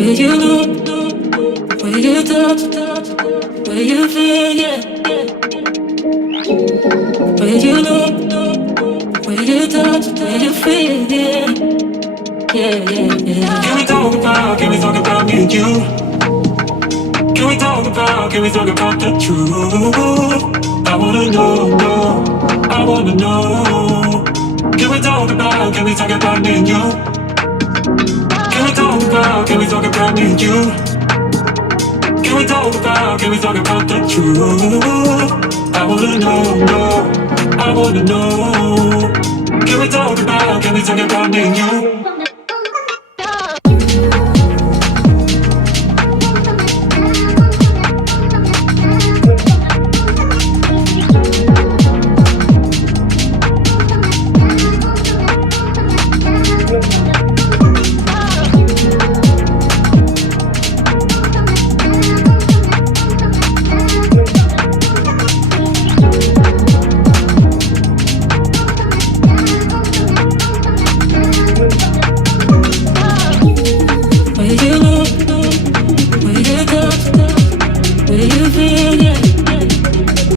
Where you look, where you touch, where you feel, yeah. Where you look, where you touch, where you feel, yeah. Yeah, yeah, yeah. Can we talk about me and you? Can we talk about the truth? I wanna know, no, I wanna know. Can we talk about me and you? Can we talk about me and you? Can we talk about the truth? I wanna know, no, I wanna know. Can we talk about me and you?